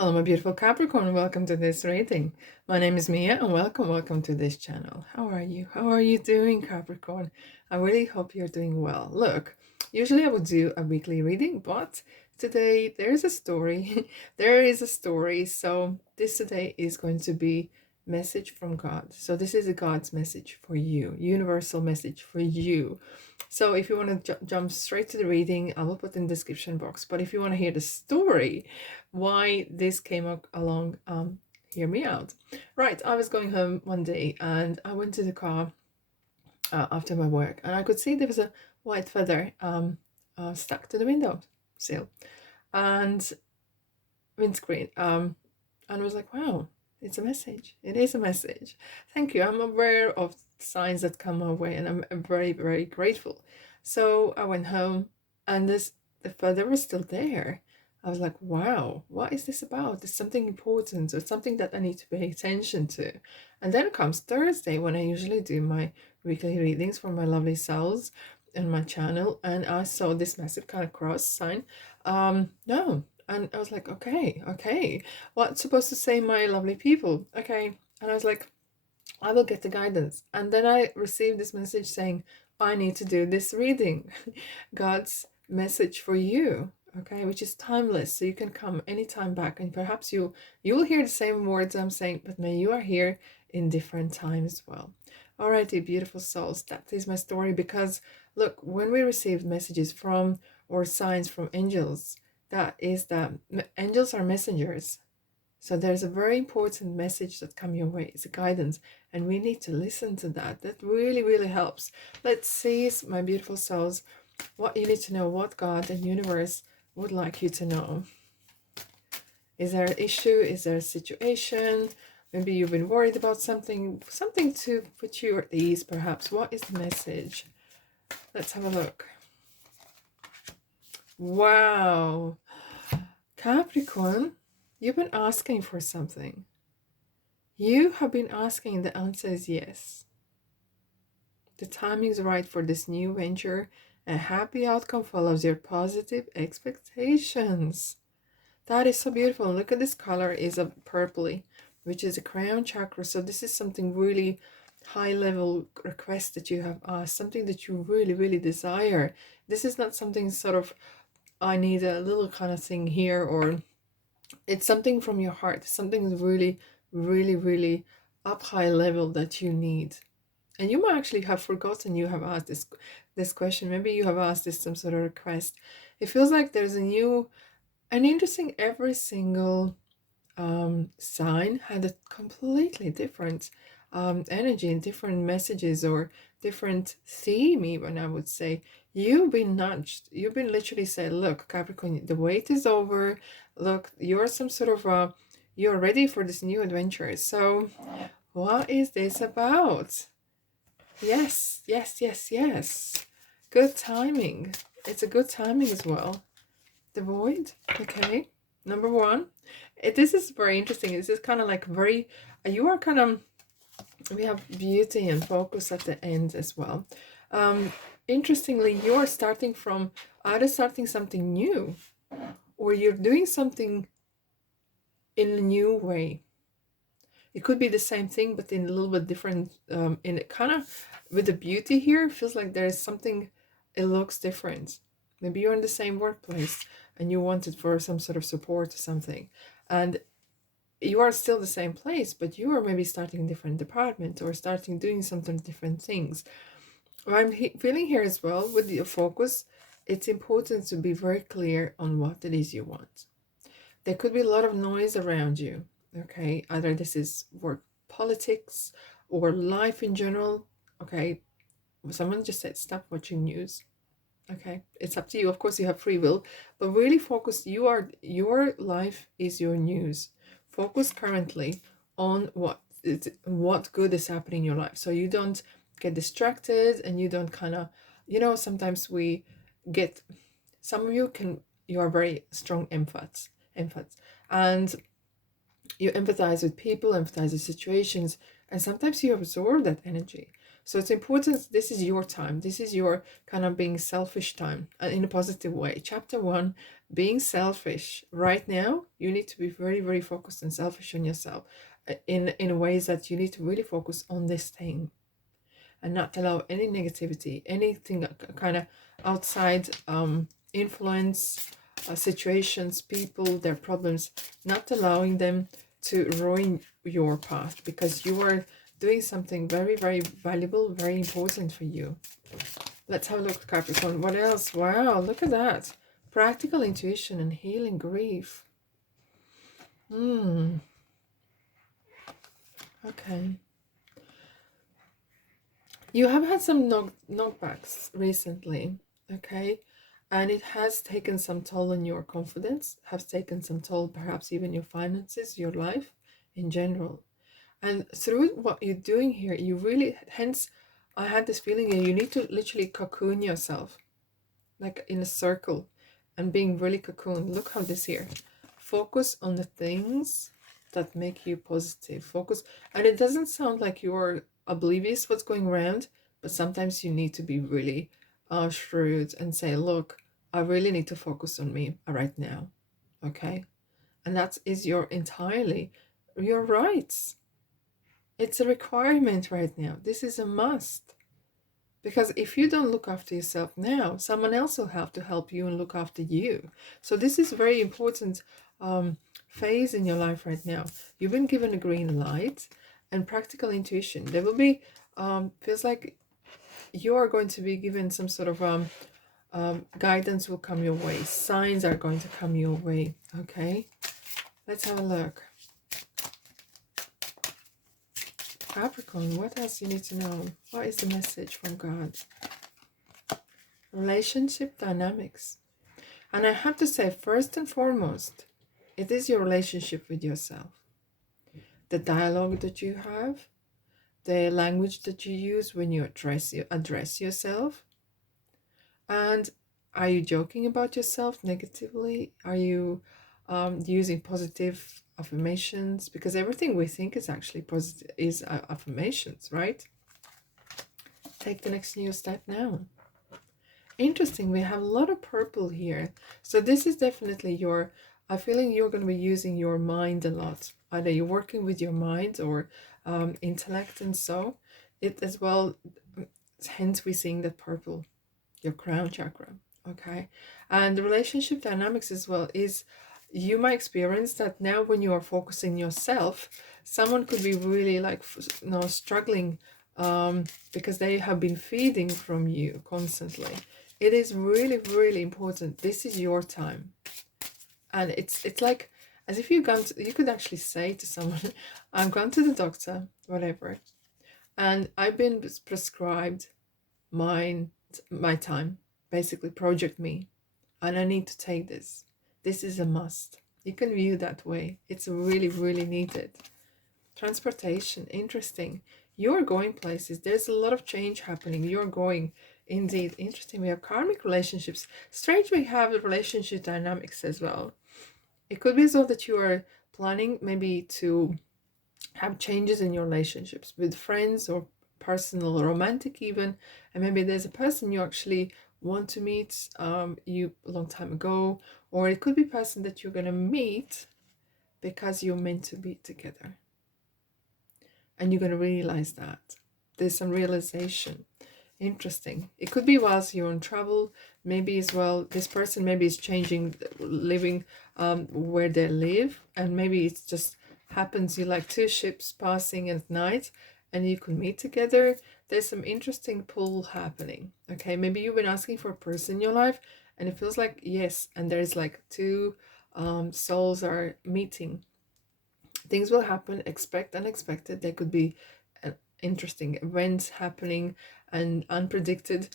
Hello, my beautiful Capricorn. Welcome to this reading. My name is Mia, and welcome to this channel. How are you? How are you doing, Capricorn? I really hope you're doing well. Look, usually I would do a weekly reading, but today there's a story. There is a story. So this today is going to be message from God. So this is a God's message for you, universal message for you. So if you want to jump straight to the reading, I will put in the description box. But if you want to hear the story, why this came along, hear me out. Right, I was going home one day and I went to the car after my work, and I could see there was a white feather stuck to the window sill and windscreen. And I was like, wow, it's a message. It is a message. Thank you. I'm aware of signs that come my way, and I'm very, very grateful. So I went home, and the feather was still there. I was like, wow, what is this about? It's something important or something that I need to pay attention to. And then comes Thursday, when I usually do my weekly readings for my lovely souls and my channel, and I saw this massive kind of cross sign. No. And I was like, okay, what's supposed to say, my lovely people? Okay. And I was like, I will get the guidance. And then I received this message saying, I need to do this reading. God's message for you, okay, which is timeless. So you can come anytime back, and perhaps you will hear the same words I'm saying, but may you are here in different times as well. Alrighty, beautiful souls, that is my story. Because look, when we receive messages from or signs from angels, that is that angels are messengers. So there's a very important message that come your way. It's a guidance, and we need to listen to that. That really, really helps. Let's see, my beautiful souls, what you need to know, what God and universe would like you to know. Is there an issue? Is there a situation? Maybe you've been worried about something to put you at ease, perhaps. What is the message? Let's have a look. Wow. Capricorn, you've been asking for something. You have been asking, the answer is yes. The timing is right for this new venture. A happy outcome follows your positive expectations. That is so beautiful. Look at this color, is a purpley, which is a crown chakra. So this is something really high level request that you have asked, something that you really, really desire. This is not something sort of, I need a little kind of thing here, or it's something from your heart, something really, really, really up high level that you need. And you might actually have forgotten you have asked this question. Maybe you have asked this some sort of request. It feels like there's a new and interesting, every single sign had a completely different energy and different messages, or different theme even, I would say. You've been nudged. You've been literally said, look, Capricorn, the wait is over. Look, you're some sort of you're ready for this new adventure. So what is this about? Yes, yes, yes, yes. Good timing. It's a good timing as well. The void. Okay. Number one. This is very interesting. This is kind of like very, you are kind of, we have beauty and focus at the end as well. Interestingly, you are starting from either starting something new, or you're doing something in a new way. It could be the same thing, but in a little bit different, in it kind of, with the beauty here, it feels like there's something, it looks different. Maybe you're in the same workplace and you wanted for some sort of support or something, and you are still the same place, but you are maybe starting a different department, or starting doing something different things. What I'm feeling here as well with your focus, it's important to be very clear on what it is you want. There could be a lot of noise around you, okay? Either this is work, politics, or life in general, okay? Someone just said stop watching news. Okay, it's up to you. Of course, you have free will, but really focus. Your life is your news. Focus currently on what good is happening in your life, so you don't get distracted, and you don't kind of, sometimes we get, some of you are very strong empaths, and you empathize with people, empathize with situations, and sometimes you absorb that energy. So it's important, this is your time. This is your kind of being selfish time, in a positive way. Chapter 1 being selfish right now, you need to be very, very focused and selfish on yourself in ways that you need to really focus on this thing and not allow any negativity, anything kind of outside influence, situations, people, their problems, not allowing them to ruin your path, because you are doing something very, very valuable, very important for you. Let's have a look, Capricorn. What else? Wow, look at that. Practical intuition and healing grief. Okay. You have had some knockbacks recently, okay? And it has taken some toll on your confidence, has taken some toll, perhaps even your finances, your life in general. And through what you're doing here, you really, hence, I had this feeling that you need to literally cocoon yourself, like in a circle, and being really cocooned. Look how this here. Focus on the things that make you positive. Focus, and it doesn't sound like you're oblivious what's going around, but sometimes you need to be really shrewd and say, look, I really need to focus on me right now, okay? And that is your entirely your rights. It's a requirement right now. This is a must. Because if you don't look after yourself now, someone else will have to help you and look after you. So this is a very important phase in your life right now. You've been given a green light and practical intuition. There will be, feels like you are going to be given some sort of guidance will come your way. Signs are going to come your way. Okay, let's have a look. Capricorn, what else you need to know? What is the message from God? Relationship dynamics. And I have to say, first and foremost, it is your relationship with yourself. The dialogue that you have, the language that you use when you address yourself. And are you joking about yourself negatively? Are you using positive affirmations? Because everything we think is actually positive, is affirmations, right? Take the next new step now. Interesting, we have a lot of purple here. So this is definitely your, I'm feeling you're going to be using your mind a lot. Either you're working with your mind or intellect, and so it as well, hence we're seeing that purple, your crown chakra, okay? And the relationship dynamics as well is, you might experience that now when you are focusing yourself, someone could be really like, struggling because they have been feeding from you constantly. It is really, really important. This is your time. And it's like, as if you could actually say to someone, I've gone to the doctor, whatever, and I've been prescribed my time, basically Project Me, and I need to take this. This is a must. You can view that way. It's really, really needed. Transportation, interesting. You're going places. There's a lot of change happening. You're going. Indeed, interesting. We have karmic relationships. Strange, we have the relationship dynamics as well. It could be so that you are planning maybe to have changes in your relationships with friends or personal or romantic even, and maybe there's a person you actually want to meet you a long time ago, or it could be a person that you're going to meet because you're meant to be together, and you're going to realize that there's some realization. Interesting. It could be whilst you're on travel, maybe as well this person maybe is changing living where they live, and maybe it's just happens you like two ships passing at night and you can meet together. There's some interesting pull happening. Okay, maybe you've been asking for a person in your life and it feels like yes, and there's like two souls are meeting. Things will happen, expect unexpected. There could be interesting events happening and unpredicted.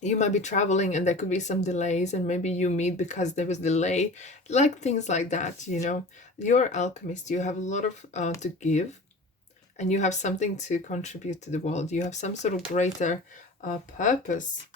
You might be traveling and there could be some delays, and maybe you meet because there was delay, like things like that. You're alchemist. You have a lot of to give, and you have something to contribute to the world. You have some sort of greater purpose,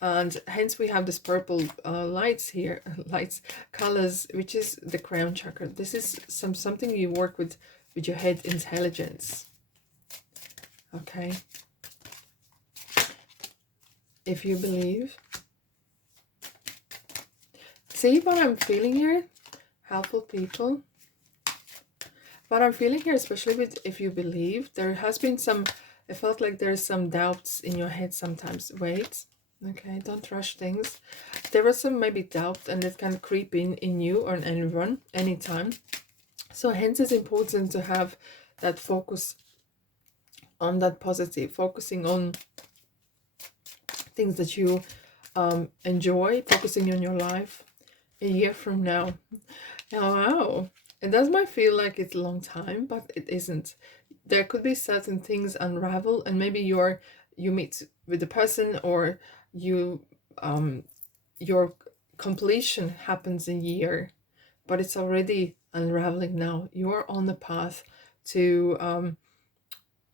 and hence we have this purple lights here, lights, colors, which is the crown chakra. This is something you work with your head intelligence. Okay, if you believe, See what I'm feeling here? Helpful people. What I'm feeling here, especially with if you believe, there has been some, it felt like there's some doubts in your head sometimes. Wait, okay, don't rush things. There was some maybe doubt, and it can creep in you or in anyone, anytime. So hence it's important to have that focus on that positive, focusing on things that you enjoy, focusing on your life a year from now. Oh, wow. And that might feel like it's a long time, but it isn't. There could be certain things unravel, and maybe you meet with the person, or you your completion happens a year, but it's already unraveling now. You're on the path to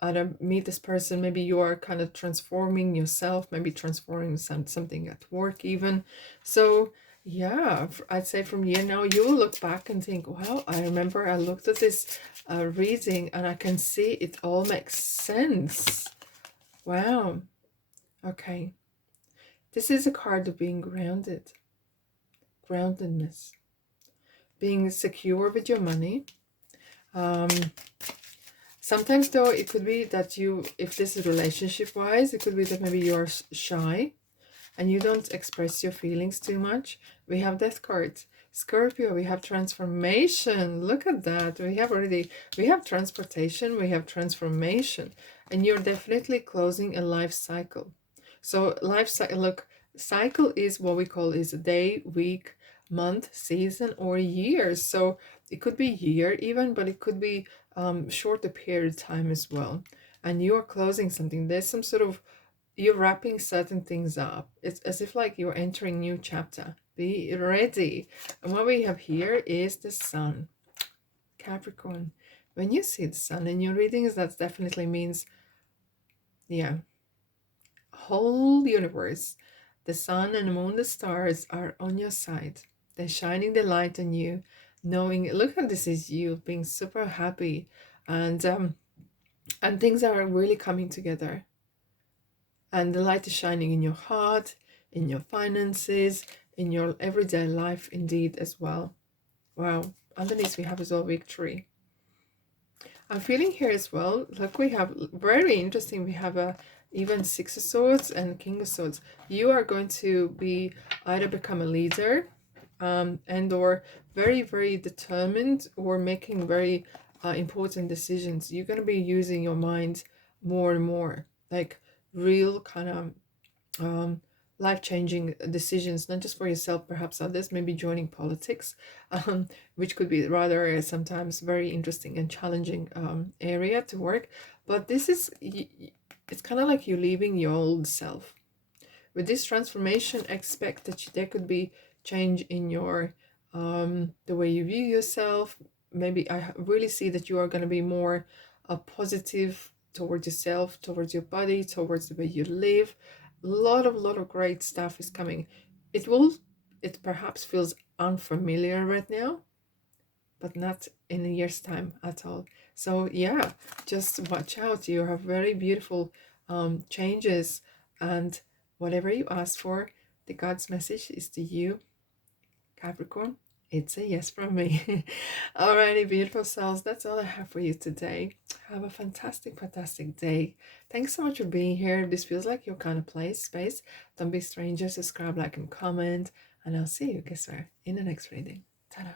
either meet this person. Maybe you are kind of transforming yourself, maybe transforming something at work even. So yeah, I'd say from here now you will look back and think, wow, I remember I looked at this reading and I can see it all makes sense. Wow. Okay, this is a card of being grounded, groundedness, being secure with your money. Sometimes though it could be that you, if this is relationship wise, it could be that maybe you're shy and you don't express your feelings too much. We have Death card. Scorpio, we have transformation. Look at that. We have transportation, we have transformation, and you're definitely closing a life cycle. So life cycle, look, cycle is what we call is a day, week, month, season, or year. So it could be year even, but it could be shorter period of time as well. And you're closing something. There's some sort of, you're wrapping certain things up. It's as if like you're entering new chapter. Be ready. And what we have here is the sun. Capricorn. When you see the sun in your readings, that definitely means, yeah, whole universe. The sun and the moon, the stars are on your side. They're shining the light on you, knowing, look at this is you being super happy, and things are really coming together. And the light is shining in your heart, in your finances, in your everyday life indeed as well. Wow. Underneath we have is all victory. I'm feeling here as well, look, we have very interesting, we have a even Six of Swords and King of Swords. You are going to be either become a leader and or very, very determined, or making very important decisions. You're going to be using your mind more and more, like real kind of life-changing decisions, not just for yourself, perhaps others, maybe joining politics, which could be rather sometimes very interesting and challenging area to work. But this is, it's kind of like you leaving your old self. With this transformation, expect that there could be change in your the way you view yourself. Maybe I really see that you are going to be more positive towards yourself, towards your body, towards the way you live. Lot of great stuff is coming. It perhaps feels unfamiliar right now, but not in a year's time at all. So yeah, just watch out. You have very beautiful changes, and whatever you ask for, the God's message is to you, Capricorn. It's a yes from me. Alrighty, beautiful souls, that's all I have for you today. Have a fantastic, fantastic day. Thanks so much for being here. If this feels like your kind of space, don't be strangers. Subscribe, like, and comment. And I'll see you, guess where, in the next reading. Ta-da.